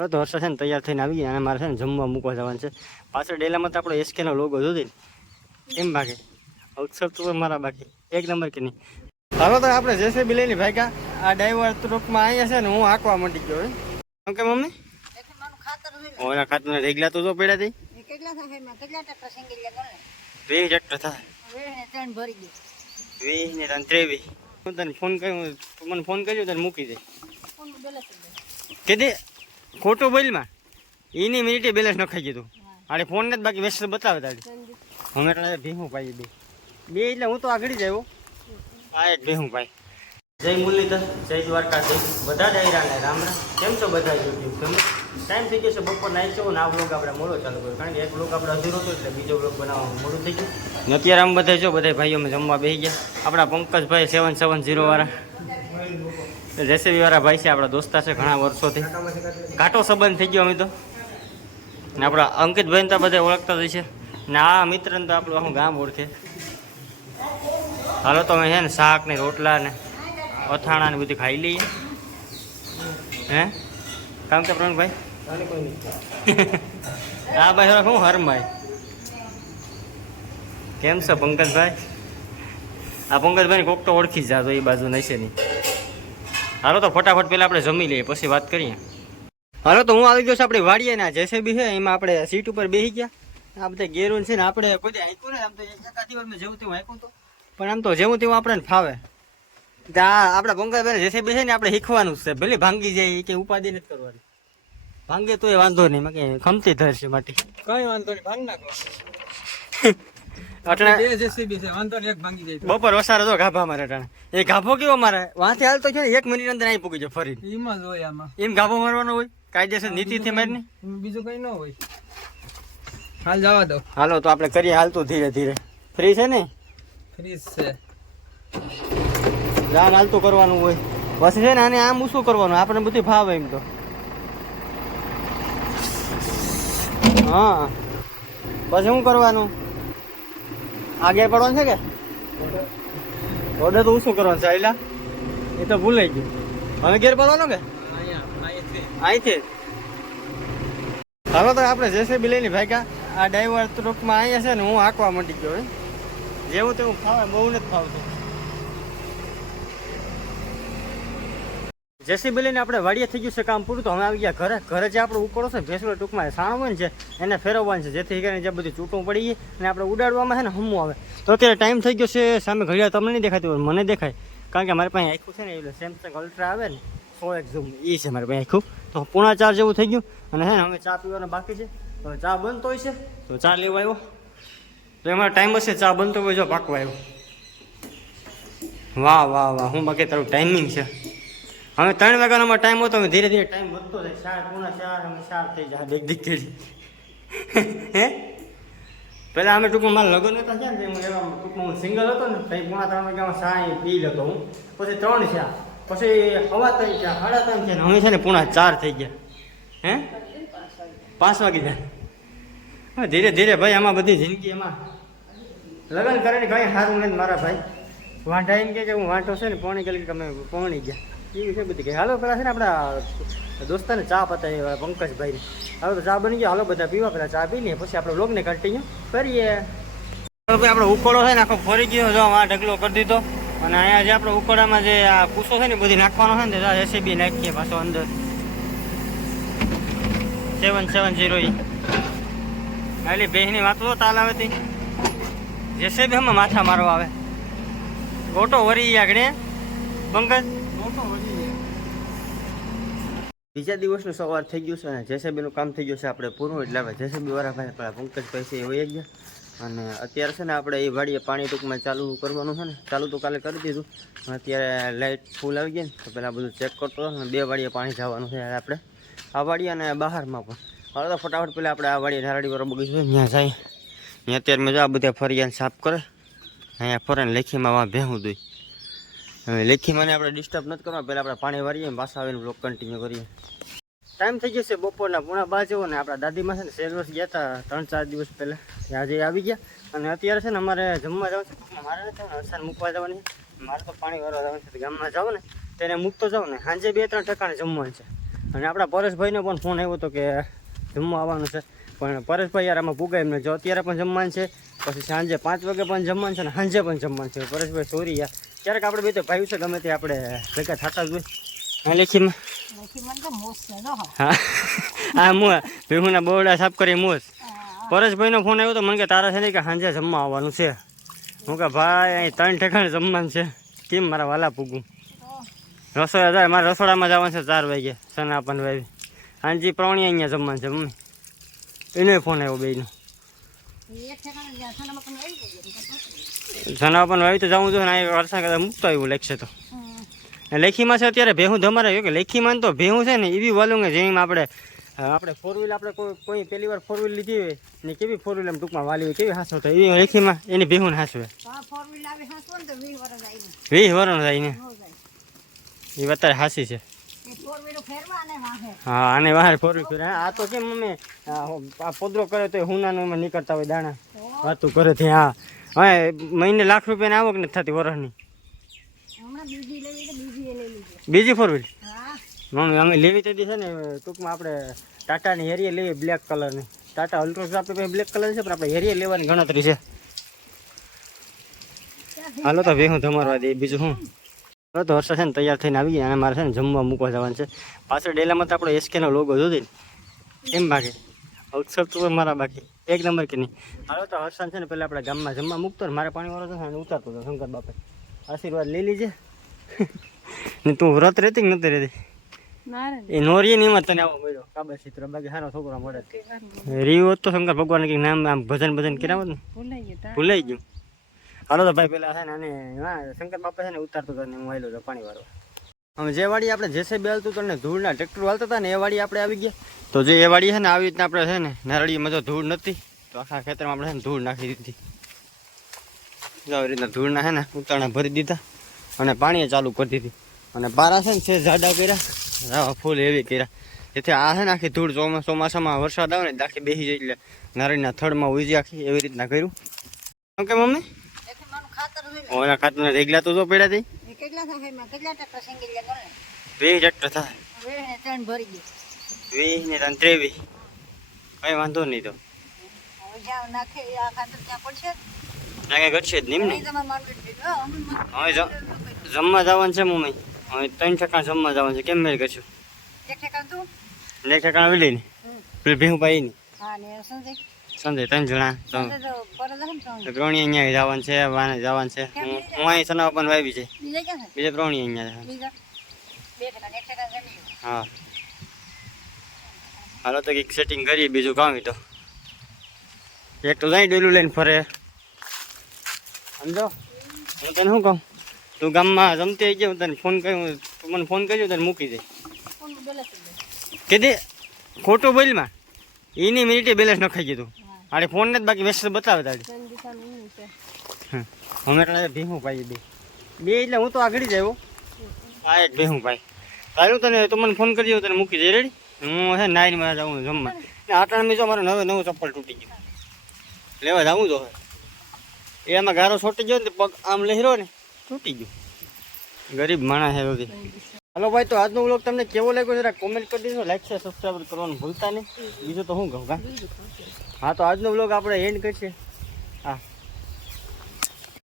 હવે તો હર્ષ છે ને તૈયાર થઈને આવી ગયા અને મારે છે ને જમવા મૂકવા જવાનું છે. પાછળ ડેલામાં તો આપણો એસકેનો લોગો જોઈ ને. કેમ બાકી. અવસર તો મારા બાકી. એક નંબર કે નહીં? હાલો તો આપણે જેસીબી લઈને ભાગ્યા. આ ડ્રાઈવર ટ્રકમાં અહીંયા છે ને હું હાંકવા માંડી ગયો શું કે મમ્મી? ઓલા ખાતર રેગલા તો જો પડ્યા ગણે? વીસ ટ્રેક્ટર થાય. વીસ ને ત્રણ ત્રેવીસ. હું તને ફોન કર્યો તું મને ફોન કર્યો તને મૂકી દે. કીધી ખોટું બોલમાં એની મિનિટે બેલેન્સ નખાઈ ગયું આડે ફોન જ બાકી વેસ્ટ બતાવે તારી. હું એટલે ભીહું પાઈ બે બે એટલે હું તો આગળ જ આવ્યો. આ એક ભીહું પાઈ જય મુરલીધર, જય દ્વારકા જય બધા ડાયરાને રામ રામ. કેમ છો બધા યુટ્યુબ ટાઈમ થઈ ગયો છે બપોર નાઈ છો ને આ બ્લોગ આપણે મોડો ચાલુ કર્યો. કારણ કે એક બ્લોગ આપણે અધૂરો હતો એટલે બીજો બ્લોગ બનાવવાનું મોડું થઈ ગયું. ને અત્યારે આમ બધા જો, બધા ભાઈઓ અમે જમવા બેસી ગયા. આપણા પંકજભાઈ સેવન સેવન ઝીરો વાળા. જેસીબી વાળા ભાઈ છે, આપણા દોસ્તા છે ઘણા વર્ષોથી. ઘાટો સંબંધ થઈ ગયો અમે તો. ને આપણા અંકિતભાઈને તો બધા ઓળખતા જ છે. ને આ મિત્રને તો આપણું આખું ગામ ઓળખે. હાલો તો અમે છે ને શાક ને રોટલા ને અથાણા ને બધું ખાઈ લઈએ. હે? કામ કે પ્રવીણભાઈ? હા ભાઈ શું હરમાય? કેમ છે પંકજભાઈ? આ પંકજભાઈ કોક તો ઓળખી જ જાતો એ બાજુ નહીં છે નહીં હાલો તો ફટાફટ પહેલાં આપણે જમી લઈએ પછી વાત કરીએ. હાલો તો હું આવી ગયો છું આપણે વાડીએ ના જેસીબી છે એમાં આપણે સીટ ઉપર બેસી ગયા. આ બધા ગેરુન છે ને આપણે કોઈ હાંક્યું ને આમ તો એકાદી વાર મેં જેવું તેવું હાંક્યું તો. પણ આમ તો જેવું તેવું આપણને ફાવે. આપણા પંકજભાઈ જેસીબી છે ને આપણે શીખવાનું છે. ભલે ભાંગી જાય કે ઉપાધિ નથી કરવાની. ભાંગે તો એ વાંધો નહીં ખમતી ધરશે માટી. કઈ વાંધો નહીં ભાંગ નાખો. બપોર વસારો તો ગાભા મારે ટાણે. એ ગાભો કેવો મારે? વાંચે હાલ તો છે ને એક મિનિટ અંદર આવી પૂકી જાય ફરી એમાં જ હોય આમાં. એમ ગાભો મારવાનો હોય? કાયદેસર નીતિથી મારીને? ની બીજું કઈ ન હોય. હાલ જવા દો. હાલો તો આપણે કરીએ હાલતું ધીરે ધીરે. ફ્રી છે ને? ફ્રી છે. જાન હાલતું કરવાનું હોય. પછી છે ને આને આમ શું કરવાનું. આપણે બધું ભાવ એમ તો. હા. પછી શું કરવાનું? આગળ પડવાનું છે કે? ઓર્ડર તો શું કરવાનું છે આઈલા એ તો ભૂલાઈ ગયું. હવે ઘેર પડવાનો કે? અહીંથી. હાલો તો આપણે જેસીબી લઈને ભાગ્યા. આ ડ્રાઈવર ટ્રકમાં અહીંયા છે ને હું હાંકવા મંડી ગયો. જેવું તેવું ફાવે, બહુ નથી ફાવતું. જેસીબી લઈને આપણે વાડીએ થઈ ગયું છે કામ પૂરું, તો હવે આવી ગયા ઘરે. ઘરે જે આપણે ઉકળો છે ભેંસડો ટૂંકમાં સાણો છે, એને ફેરવવાનું છે. જેથી કરીને જે બધું ચૂંટવું પડી ગઈ અને આપણે ઉડાડવામાં છે ને હમું આવે. તો અત્યારે ટાઈમ થઈ ગયો છે, સામે ઘડિયાળ તમને નહીં દેખાતી હોય, મને દેખાય. કારણ કે મારી પાસે આખું છે ને, એટલે સેમસંગ અલ્ટ્રા આવે ને સો એક ઝૂમ એ છે મારી પાસે આખું. તો પૂણા ચાર જેવું થઈ ગયું અને હે ને, હવે ચા પીવાનું બાકી છે. તો ચા બનતો હોય છે, તો ચા લેવા આવ્યો. તો એમાં ટાઈમ હશે, ચા બનતો હોય જો પાકવા આવ્યો. વાહ વાહ વાહ, હું બાકી તારું ટાઈમિંગ છે. હવે ત્રણ વાગ્યાનો ટાઈમ હતો ધીરે ધીરે ટાઈમ વધતો જાય. ચાર પૂણા ચાર, અમે ચાર થઈ જાય. એક દીક કરી હે? પહેલાં અમે ટૂંકમાં મારા લગ્ન હતા છે ને હું એવા ટૂંકમાં હું સિંગલ હતો ને પછી પૂણા ત્રણ વાગ્યામાં સાંઈ પી લેતો હું. પછી ત્રણ છે પછી હવા ત્રણ ચા સાડા ત્રણ છે ને હવે છે ને પૂણા ચાર થઈ ગયા. હે? પાંચ વાગી જાય હા ધીરે ધીરે ભાઈ આમાં બધી જિંદગી એમાં. લગ્ન કરીને કઈ સારું નથી મારા ભાઈ. વાંઢા એમ કે હું વાંઢો છે ને, પોણી ગયેલી અમે પોણી ગયા. એવી છે બધી કે, હાલો, પેલા છે ને આપણા દોસ્તાને ચા પતાવી પંકજભાઈ હવે તો ચા બની ગયો. હાલો, બધા પીવા, પેલા ચા પી લઈએ, પછી આપણે લોગને કન્ટિન્યુ કરીએ. આપણો ઉકોળો છે ને આખો ફરી ગયો જો આ ઢગલો કરી દીધો. અને અહીંયા જે આપણે ઉકોળામાં જે આ કૂસો છે ને બધી નાખવાનો છે ને એસીબી નાખીએ પાછો અંદર. સેવન સેવન ઝીરો એટલે વાત તો તાલ આવે તી જેસીબી હમણાં માથા મારવા આવે. ગોટો વરી આગળ પંકજ? બીજા દિવસનું સવાર થઈ ગયું છે અને જેસીબીનું કામ થઈ ગયું છે આપણે પૂરું. એટલે હવે જેસીબી વાળાભાઈ પેલા પંકજભાઈ છે એ વહી ગયા. અને અત્યારે છે ને આપણે એ વાડીએ પાણી ટૂંકમાં ચાલુ કરવાનું છે ને. ચાલુ તો કાલે કરી દીધું. અત્યારે લાઇટ ફૂલ આવી ગઈ ને, તો પહેલાં બધું ચેક કરતો અને બે વાડીએ પાણી જવાનું છે આપણે. આ વાડી અને બહારમાં પણ. હવે તો ફટાફટ પહેલાં આપણે આ વાડીએ નારાડી વાળો બગીચો ત્યાં જાય. ત્યાં અત્યારે મેં જો આ બધા ફરિયાદ સાફ કરે. અહીંયા ફરે લેખીમાં ભેહું દઈ હવે લેખી મને આપણે ડિસ્ટર્બ નથી કરવા પહેલાં આપણે પાણી વારીએ પાછા આવીને બ્લોક કન્ટિન્યુ કરીએ. ટાઈમ થઈ ગયો છે બપોરના પૂણા બા જેવો ને આપણા દાદીમાં છે ને શેરવસ ગયા હતા ત્રણ ચાર દિવસ પહેલાં. આજે આવી ગયા. અને અત્યારે છે ને અમારે જમવા જવાનું છે. મારે નથી હરસાને મૂકવા જવાની મારે તો પાણી વાળવા જવાનું છે. ગામમાં જાઉં ને, તેને મૂકતો જાઉં ને. સાંજે બે ત્રણ ટકાને જમવાનું છે. અને આપણા પરેશભાઈનો પણ ફોન આવ્યો હતો કે જમવા આવવાનું છે. પણ પરેશભાઈ યાર આમાં ભૂગાય એમને. જો અત્યારે પણ જમવાનું છે, પછી સાંજે પાંચ વાગે પણ જમવાનું છે ને સાંજે પણ જમવાનું છે. પરેશભાઈ સોરી યાર. ક્યારેક આપણે બે તો ભાઈ છે ગમે તે આપણે ભેગા થતા જ હોય. હા લેખીમાં હા. હા મુ ભીહુના બોરડા સાફ કરી મોસ પરેશભાઈનો ફોન આવ્યો તો મને કે તારા છે ને કે સાંજે જમવા આવવાનું છે. હું કે ભાઈ અહીં ત્રણ ઠેકાણે જમવાનું છે. કેમ મારા વાલા પૂગું? રસોઈ જાય મારે રસોડામાં જવાનું છે ચાર વાગે. સના પણ વાવી. હાંજી પ્રવણી અહીંયા જમવાનું છે મમ્મી. એનો ફોન આવ્યો બેયનો. જ્યાં સોનામાં પણ વાવી તો જવું જોઈએ ને વરસાદ કદાચ મૂકતો આવ્યું લેખશે તો. લેખીમાં છે અત્યારે ભેહું ધમારે કે લેખીમાં તો ભેહું છે ને એવી વાલું કે જેમ આપણે આપણે ફોર વ્હીલ આપણે કોઈ પહેલી વાર ફોર વ્હીલ લીધી હોય ને કેવી ફોર વ્હીલ એમ ટૂંકમાં વાલી હોય કેવી હાસો તો એવી લેખીમાં એની ભેહું હાસવે. વીસ વરણ થાય ને એ અત્યારે હાસી છે. ફેરવા વાહે. હા આને બહાર ફોર વ્હીલ ફેરે આ તો કેમ મમ્મી આ હો- પોદરો કરે તો હુનાનું એમાં નીકળતા હોય દાણા. વાતું કરે છે હા. હવે મહિને લાખ રૂપિયાની આવક નથી થતી વર્ષની બીજી ફોર વ્હીલ મમ્મી અમે લેવી તો છે ને ટૂંકમાં આપણે ટાટાની હેરીએ લેવી બ્લેક કલરની. ટાટા અલ્ટ્રોસ આપણે બ્લેક કલર છે પણ આપણે હેરીએ લેવાની ગણતરી છે. હાલો તો ભેહું તમારવા દે બીજું હાલો તો હર્ષ છે ને તૈયાર થઈને આવી ગયા અને મારે છે ને જમવા મૂકવા જવાનું છે. પાછળ ડેલામાં તો આપણો એસકેનો લોગો ને એમ બાકી? અક્ષર તો મારા બાકી. એક નંબર કે નહીં? હાલો તો હર્ષાન છે ને પહેલાં આપણે ગામમાં જમવા મૂકતો ને મારે પાણી વાળો છે ને ઉતારતો હતો શંકર બાપે. આશીર્વાદ લઈ લીજે. ને તું વ્રત રહેતી કે નથી રહેતી? એ નોરીએ નહીં એમાં તને આવો મળ્યો. કાબર ચિત્ર બાકી સારો છોકરો મળે હોત તો શંકર ભગવાન કંઈક નામ આમ ભજન ભજન કર્યા હોત ને. ભૂલાઈ ગયું. હાલો ભાઈ પેલા છે ને અને હા, શંકર બાપા છે ને ઉતારતો હતો ને હું આવેલો હતો પાણી વાળો. અમે જે વાડી આપણે જેસે બે હાલતું હતું ને ધૂળના ટ્રેક્ટર હાલતા હતા ને એ વાડી આપણે આવી ગયા. તો જે એ વાડી છે ને આવી રીતના આપણે છે ને નારળીમાં મજા ધૂળ નથી તો આખા ખેતરમાં આપણે છે ને ધૂળ નાખી દીધી. આવી રીતના ધૂળના છે ને ઉતારણા ભરી દીધા અને પાણીએ ચાલુ કરી દીધી. અને પારા છે ને છે જાડા કર્યા ફૂલ એવી કર્યા. જેથી આ છે ને આખી ધૂળ ચોમા, ચોમાસામાં વરસાદ આવે ને આખી બેસી જાય એટલે નારળીના થડમાં ઉજી આખી એવી રીતના કર્યું. કે મમ્મી એટલે મારું ખાતર જોઈ લે ઓલા ખાતરના રેગલા તો જો પડ્યા એ કેટલા થાયમાં કેટલા ટકા સિંગલ ગણ ને? વીસ ટ્રેક્ટર થાય. હવે એને ત્રણ ભરી દે. વીસ ને ત્રણ ત્રેવીસ. કઈ વાંધો નહીં તો. હવે જ્યાં નાખે આ ખાતર ત્યાં પડશે નાખે ઘટશે જ નહીં ને હવે જ- જમવા જવાનું છે મમ્મી. હવે ત્રણ ટકા જમવા જવાનું છે. કેમ મેળ કરશું? એક ટકા તું? એક ટકા આવી લઈને. પેલી ભીહું પાઈ ને હા ને સંજય સંજય ત્રણ જણા તો તો ત્રણ. અહીંયા જવાનું છે વાને જવાનું છે. હું અહીં સના પણ વાવી છે. બીજા ક્યાં ત્રણેય અહીંયા. હા. હાલો તો કંઈક સેટિંગ કરીએ બીજું કામ તો. એક તો જાય ડોલું લઈને ફરે. સમજો? હું તને શું કહું? તું ગામમાં જમતી આવી ગયો તને ફોન કર્યો તું મને ફોન કર્યો તને મૂકી દે? કીધી? ખોટું બોલમાં. એની મિનિટે બેલેન્સ નખાઈ ગયું આડે ફોન ને બાકી મેસેજ બતાવે તાડી. અમે એટલે ભીહું ભાઈ બે. બે એટલે હું તો આગળ આવ્યો. આ એક ભીહું ભાઈ. સારું તને તો મને ફોન કરજો તને મૂકી દે રેડી હું છે નાઈનમાં જાઉં જમવા. ને આટણ મેં જો મારે નવે નવું ચપ્પલ તૂટી ગયું. લેવા જાઉં તો હવે. એમાં ગારો છોટી ગયો ને પગ આમ લહેરો ને તૂટી ગયું. ગરીબ માણસ હે બધી હાલો ભાઈ, તો આજનો વ્લોગ તમને કેવો લાગ્યો જરા કોમેન્ટ કરી દેજો. લાઈક છે સબસ્ક્રાઈબ કરવાનું ભૂલતા નહીં. બીજું તો હું કહું હા, તો આજનો વ્લોગ આપણે એન્ડ કરીએ. હા.